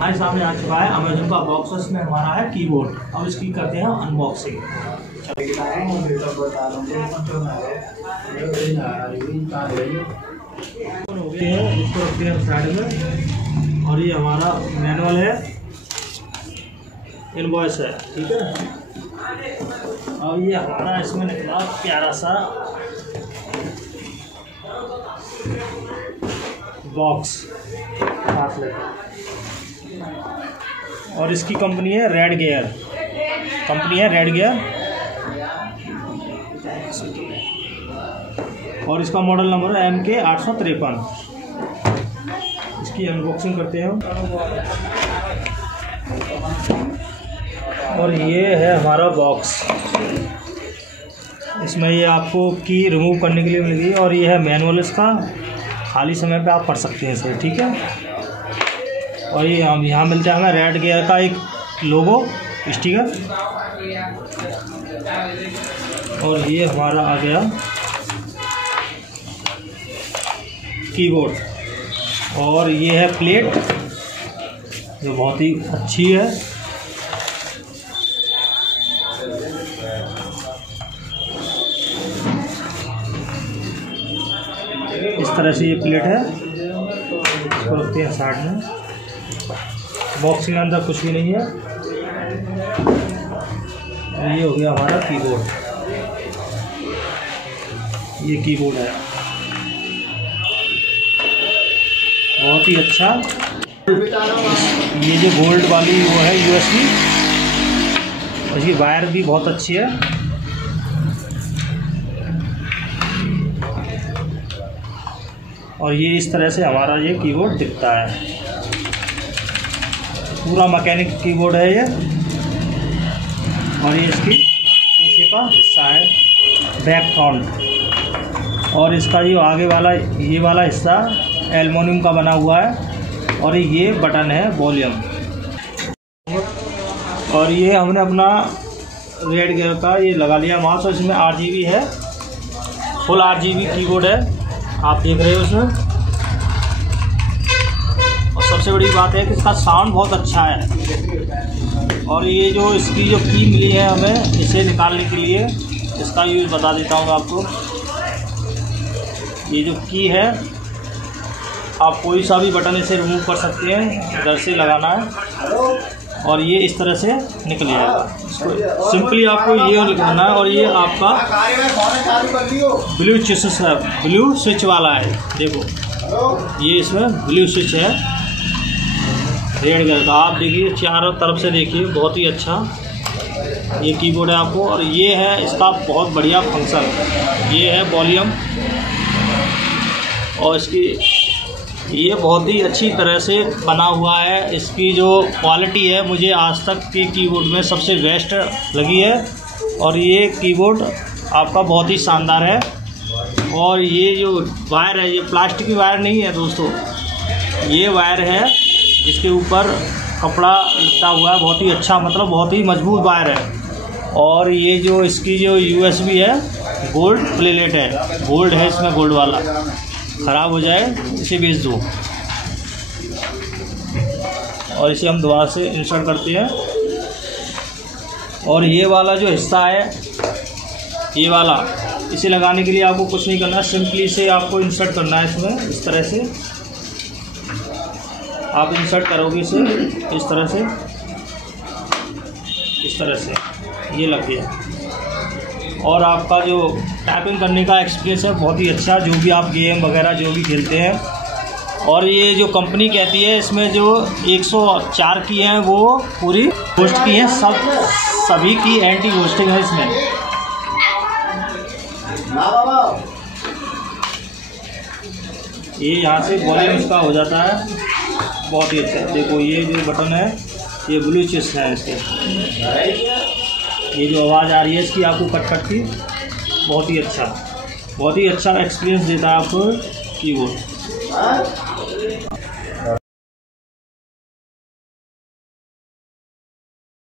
हमारे सामने आ चुका है अमेजन का बॉक्स, इसमें हमारा है कीबोर्ड। अब इसकी करते हैं अनबॉक्सिंग। हो गए हैं, इसको रखते हैं साइड में। और ये हमारा मैनुअल है, इनवॉइस है, ठीक है। और ये हमारा इसमें निकला प्यारा सा बॉक्स हाथ लेकर। और इसकी कंपनी है रेड गियर, और इसका मॉडल नंबर है MK 853। इसकी अनबॉक्सिंग करते हैं। और ये है हमारा बॉक्स, इसमें ये आपको की रिमूव करने के लिए मिल गई। और ये है मैनुअल इसका, खाली समय पे आप पढ़ सकते हैं इसे, ठीक है। और ये हम यहाँ मिलता है हमें रेड गियर का एक लोगो स्टिकर। और ये हमारा आ गया कीबोर्ड। और ये है प्लेट जो बहुत ही अच्छी है। इस तरह से ये प्लेट है, इसको रखते हैं साइड में। बॉक्स के अंदर कुछ भी नहीं है। ये हो गया हमारा कीबोर्ड, ये कीबोर्ड है बहुत ही अच्छा। ये जो गोल्ड वाली वो है USB, इसकी वायर भी बहुत अच्छी है। और ये इस तरह से हमारा ये कीबोर्ड दिखता है, पूरा मैकेनिक कीबोर्ड है ये। और ये इसकी पीछे का हिस्सा है, बैक फ्रंट। और इसका जो आगे वाला ये वाला हिस्सा एल्युमिनियम का बना हुआ है। और ये बटन है वॉल्यूम। और ये हमने अपना रेड गियर का ये लगा लिया माउस। और इसमें RGB है, फुल RGB कीबोर्ड है, आप देख रहे हो इसमें। और सबसे बड़ी बात है कि इसका साउंड बहुत अच्छा है। और ये जो इसकी जो की मिली है हमें इसे निकालने के लिए, इसका यूज़ बता देता हूँ आपको। ये जो की है, आप कोई सा भी बटन इसे रिमूव कर सकते हैं, इधर से लगाना है और ये इस तरह से निकल जाएगा। इसको सिंपली आपको ये लगाना है। और ये आपका ब्लू स्विच है, ब्लू स्विच वाला है, देखो ये इसमें ब्लू स्विच है रेड कलर का। आप देखिए चारों तरफ से देखिए, बहुत ही अच्छा ये कीबोर्ड है आपको। और ये है इसका बहुत बढ़िया फंक्शन, ये है वॉल्यूम। और इसकी ये बहुत ही अच्छी तरह से बना हुआ है। इसकी जो क्वालिटी है मुझे आज तक की कीबोर्ड में सबसे बेस्ट लगी है। और ये कीबोर्ड आपका बहुत ही शानदार है। और ये जो वायर है, ये प्लास्टिक की वायर नहीं है दोस्तों, ये वायर है जिसके ऊपर कपड़ा लिपटा हुआ है, बहुत ही अच्छा, मतलब बहुत ही मजबूत वायर है। और ये जो इसकी जो USB है, गोल्ड प्लेट है, गोल्ड है इसमें, गोल्ड वाला। ख़राब हो जाए इसे बेच दो। और इसे हम दोबारा से इंसर्ट करते हैं। और ये वाला जो हिस्सा है, ये वाला, इसे लगाने के लिए आपको कुछ नहीं करना, सिंपली से आपको इंसर्ट करना है इसमें। इस तरह से आप इंसर्ट करोगे इसे, इस तरह से, इस तरह से ये लग गया। और आपका जो टाइपिंग करने का एक्सपीरियंस है बहुत ही अच्छा, जो भी आप गेम वगैरह जो भी खेलते हैं। और ये जो कंपनी कहती है, इसमें जो 104 की हैं वो पूरी घोस्ट की हैं, सभी की एंटी घोस्टिंग है इसमें। ये यहाँ से वॉल्यूम इसका हो जाता है, बहुत ही अच्छा। देखो ये जो बटन है, ये ब्लू स्विच है इसके। ये जो आवाज़ आ रही है इसकी आपको कट कट की, बहुत ही अच्छा एक्सपीरियंस देता है आपको कीबोर्ड।